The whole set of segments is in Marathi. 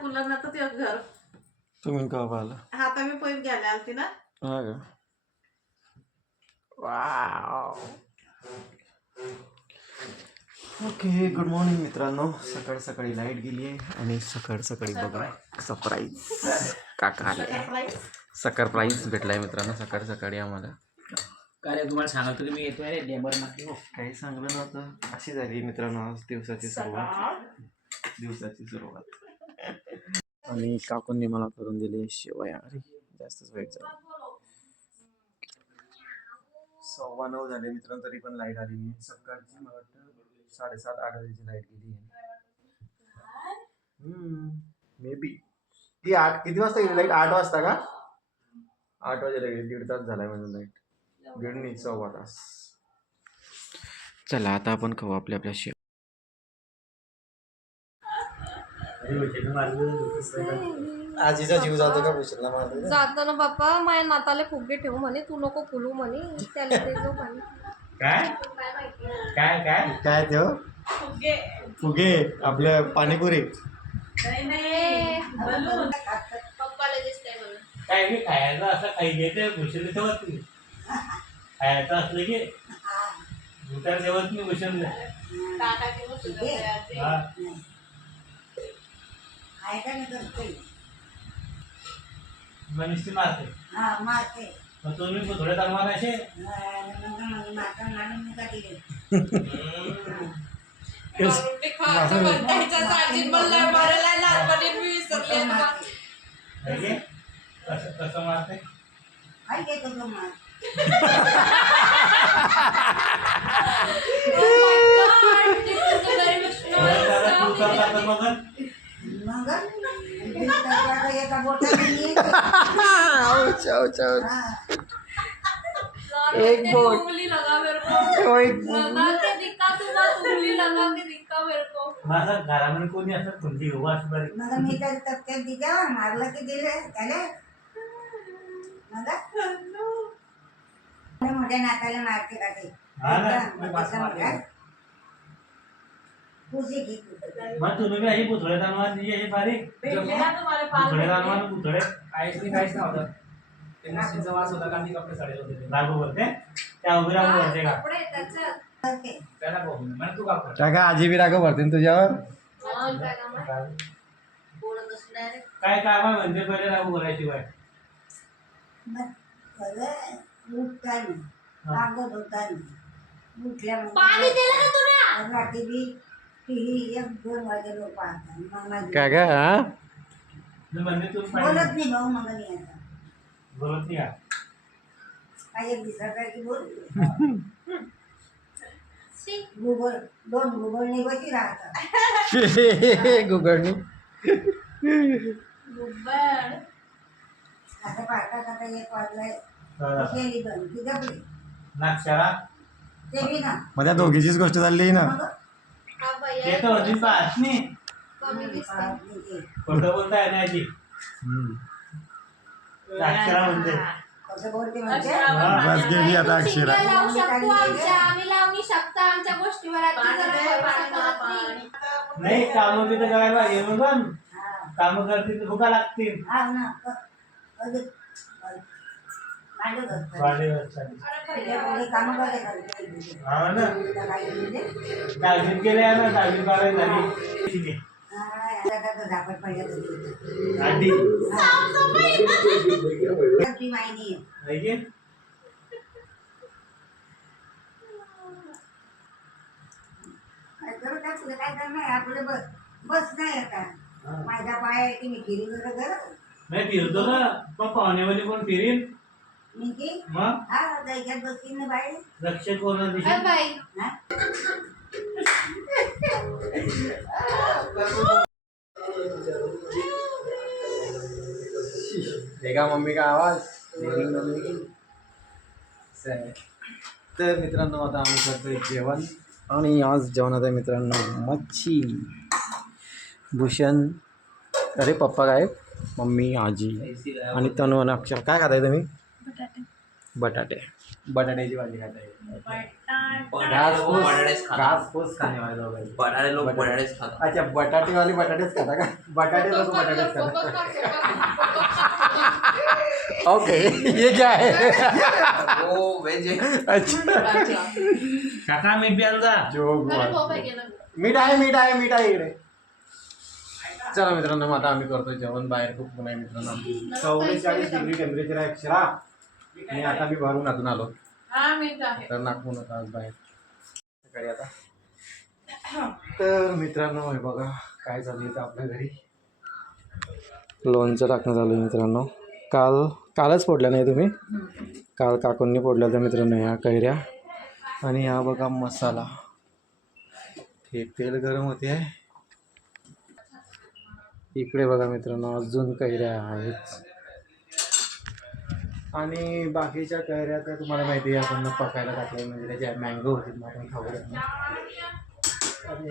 कूलर ना ते घर तुम्ही का पाहिलं हा आता मी पहिले घ्यायला आलती ना हा का वाव ओके गुड मॉर्निंग मित्रांनो सकाळ सकाळी लाईट गेली आहे आणि सकाळ सकाळी बघा सरप्राईज काका आले सरप्राईज भेटलाय मित्रांनो सकाळ सकाळी आम्हाला काय तुम्हाला सांगतो की मी येतोय डेंबर मागे काही सांगलं नव्हतं अशी झाली मित्रांनो आज दिवसाची सुरुवात आणि काकूंनी मला करून दिले शेवया अरे जास्तच वेळ झाला 9:15 झाले मित्रांनो तरी पण लाईट आली नाही सकाळची मला वाटतं 7:30-8 वाजेची लाईट गेली मे बी ती 8 किती वाजता गेली लाईट 8 वाजता का 8 वाजेला गेली 1.5 तास झालाय म्हणजे लाईट 1.5 तास चला आता आपण खाऊ आपल्या आपल्या शेव आजीचा जीव जातो का भूषणला मारतो जातो ना बाप्पा माझ्या नाताले फुगे ठेवू म्हणे तू नको फुलू म्हणे त्याला ते जो म्हणे काय काय काय काय ते फुगे आपल्या पाणीपुरी पप्पाला दिसतंय म्हणून काय मी खायचं असं काही घेते भूषण ठेवत नाही खायचं असलं की भूतार ठेवत नाही भूषण मनुष्य मारते मग तुम्ही थोड्या तलवार असे कसं मारते एक बोट उंगली लगा मेरे को लगा के दिखा तू बस उंगली लगा के दिखा मेरे को माझा घरामध्ये कोणी असं कोणती उभा असं बरी मग मी तर तक्क्यात दिल्या मारलं की दिलं त्याला मग मोठ्या नाताला मारते का ते हा ना पुसी घे तू मग तुम्ही बी आई पुतळे तलवार दिली आहे बारीक पुतळे तलवार पुतळे काहीच नव्हतं ते मशीनचा वास होता का कपडे साडे होते लागू करते त्या उभी राहून करते का कपडे त्याच्यात त्याला बघून म्हणजे तू का काय काय आजी बी राग भरते तुझ्यावर काय काम आहे म्हणजे पहिले लागू करायची बाय मग खरं उठताना कागद होताना उठल्यामुळे पाणी दिलं का तुला रात्री बी टी 1-2 वाजे लोक पाहतात काय काय हा म्हणजे तू बोलत नाही भाऊ मग नाही आता बोलत नाही काही एक दिवसापैकी बोल गुगल 2 गुगलने बशी राहतात गुगळणी गुब्बड असं पाहतात आता 1 वाजलाय का केली बंद की जपली नाक्षरा ते बी ना मग त्या दोघीचीच गोष्ट चालली ना मग हा भैया ते तर अजून पाहत नाही कमी दिसतंय पाहत नाही ते. खोटं बोलता आहे ना आजी नाक्षरा म्हणते कसं बोलते म्हणजे बस गेली आता अक्षरा शिक्के लावू शकतो आमच्या आम्ही लावू नाही शकता आमच्या गोष्टीवर आजी जरा भरोसा करत नाही. नाही कामं बी तर करायला पाहिजे म्हणून हा कामं करतील तर भुका लागतील हा ना अजून मांडू घालतात. वाढले वर्षांनी त्याच्यामुळे कामं करायला हा ना पाहिजे. दहावीत गेले आहे ना 10वी 12वी झाली ठीक आहे झापट पडल्या आधी ती माहिती आहे की काय करू टाकलं काय करणार आपलं बस बस नाही आता माझा पाय आहे की मी फिरू जरा घर नाही फिरतो ना पण पाहुण्यामध्ये कोण फिरील मी की मग हा जायच्यात बसतील ना बाहेर रक्षक कोण अरे दिसेल बाई हा देखा मम्मी का आवाज तर मित्रांनो आता आम्ही करतोय जेवण आणि आज जेवणात आहे मित्रांनो मच्छी भूषण अरे पप्पा काय मम्मी आजी आणि तनू आणि अक्षर काय खाताय तुम्ही बटाट्याची भाजी खाता है घास खाने वाले लोग हैं। बटाटे लोग बटाटेच खातात. अच्छा बटाटे वाले बटाटेच खाता का बटाटे लोग बटाटेच खाता ओके ये क्या है हो वेज आहे. अच्छा काका मीठ बी आणजा. जोक अरे भाऊ पाहिजे ना. मीठ आहे इकडे चला मित्रांनो आता आम्ही करतो जेवण बाहेर खूप नाही मित्रांनो 44 डिग्री टेम्परेचर आहे अक्षरा आणि आता मी भरून आतून आलो हा मीठ आहे. तर नागपूर होता आज बाहेर सकाळी आता तर मित्रांनो हे बघा काय चालू आहे आपल्या घरी लोणचं टाकणं चालू आहे मित्रांनो कालच फोडल्या नाही तुम्ही काल काकूंनी फोडल्या त्या मित्रांनो ह्या कैऱ्या आणि हा बघा मसाला हे तेल गरम होते आहे इकडे बघा मित्रांनो अजून कैऱ्या आहेत आणि बाकीच्या कैऱ्या तर तुम्हाला माहिती आहे आपण पकायला टाकले म्हणजे त्याच्या मँगो होते आपण खाऊ आणि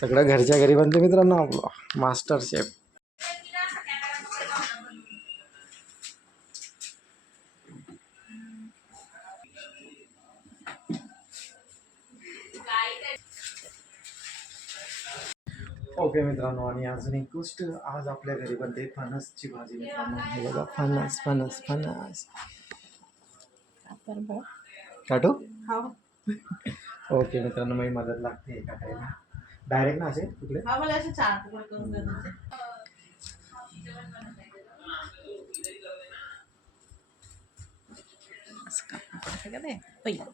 सगळं घरच्या घरी बनते मित्रांनो आपलं मास्टर शेफ ओके मित्रांनो आणि अजून एक गोष्ट आज आपल्या घरी बनते फणसची भाजी मित्रांनो हे बघा फणस काटू ओके मित्रांनो मी मदत लागते काटायला डायरेक्ट ना असे कुठले हा मला असे चार तुकडे करून द्यायचे. असं कापून पडतं का ते? पहिलं.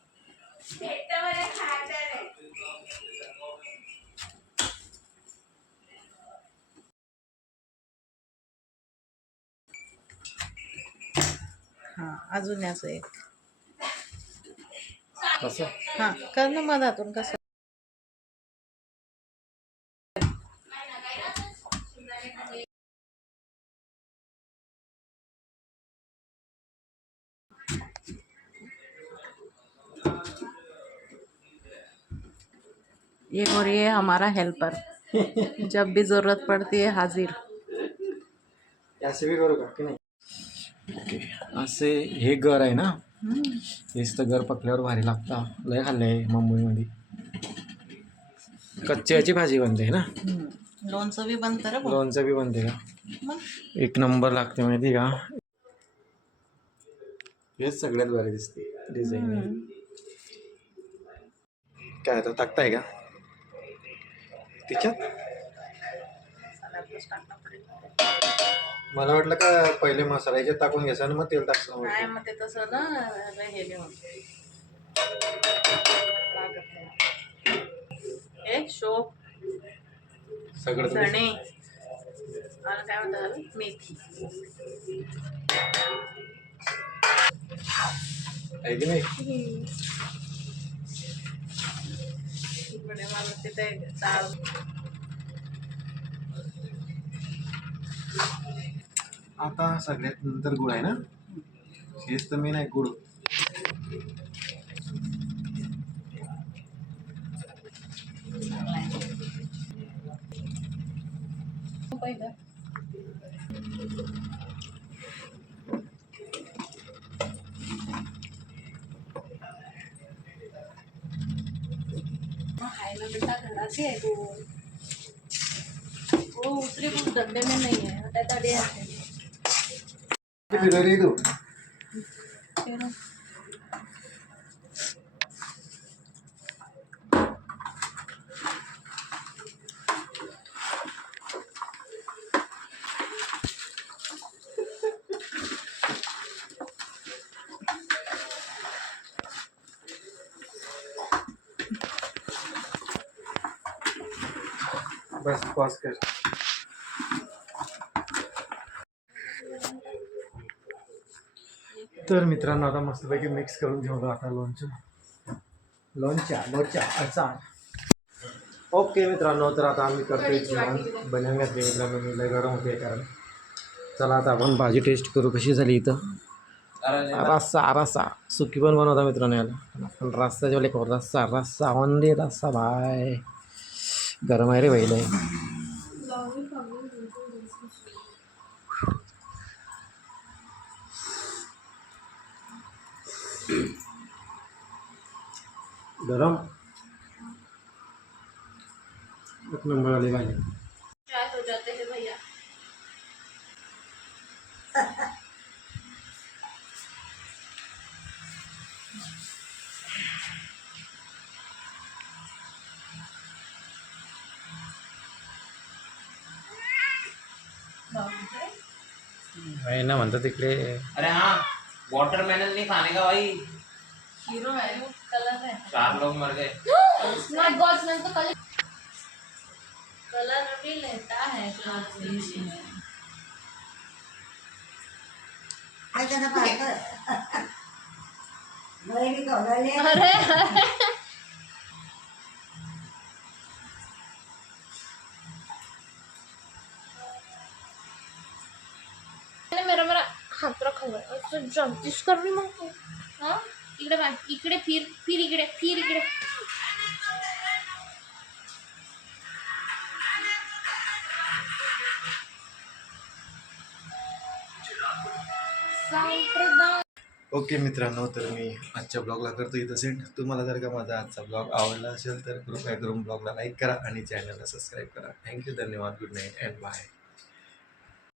हा अजून याचं एक कसं हा कर ना मधातून कसं ये और ये हमारा हेल्पर जब भी जरूरत पड़ती है हाजिर. असे बी करू का की नाही ओके असे हे घर आहे ना हेच तर घर पकल्यावर भारी लागतं लय खाल्लं आहे मुंबईमध्ये कच्च्याची भाजी बनते ना लोणचं बी बनतं रे भाऊ. लोणचं बी बनते का मग एक नंबर लागते माहिती का हेच सगळ्यात भारी दिसते डिझाईन काय आता टाकताय का तिच्यात मला वाटलं का पहिले मसाला याच्यात टाकून घ्यायचा आणि मग तेल टाकलं नाही मग ते तसं ना हे लिहून लागत नाही. हे शोप सगळं धणे आणि काय म्हणतात मेथी आहे की नाही इकडे मला तिथे डाळ आता सगळ्यात नंतर गुळ आहे ना हेच तर मेन आहे गुळ पहिलं खायला बेटा घराची आहे तू वो दूसरे कुछ डब्बे में नहीं है बटाटा दे आते फिरवली तू बस पॉज कर तर मित्रांनो आता मस्तपैकी मिक्स करून ठेवलं आता लोणच्या अचार ओके मित्रांनो तर आता आम्ही करतोय जेवण बनवून घातले मित्रांनो मी लय गरम होते कारण चला आता आपण भाजी टेस्ट करू कशी झाली इथं रस्सा सुकी पण बनवता मित्रांनो याला पण रस्सा जेवढे करू रस्सा ओनली रस्सा भाय गरम आहे रे बैल गरम एक नंबर वाली भाजी. क्या हो जाते हैं भैया. आहे ना म्हणतात तिकडे. अरे हाँ वाटरमेलन नहीं खाने का भाई. हीरो है वो, कलर है. 4 लोग मर गए. नॉट गॉड्स मैन तो कलर कलर भी लेता है काय त्यांना पाहिजे बहिणी कवलाले अरे मेरा मेरा हात रखा हुआ है तो जंपिश कर रही मग हाँ इकडे बाय इकडे फिर इकडे संप्रदाय. ओके मित्रांनो, तर मी आजच्या ब्लॉगला करतो इथं सेंड. तुम्हाला जर का माझा आजचा ब्लॉग आवडला असेल तर कृपया करून ब्लॉगला लाईक करा आणि चॅनलला सबस्क्राईब करा. थँक्यू, धन्यवाद, गुड नाईट अँड बाय.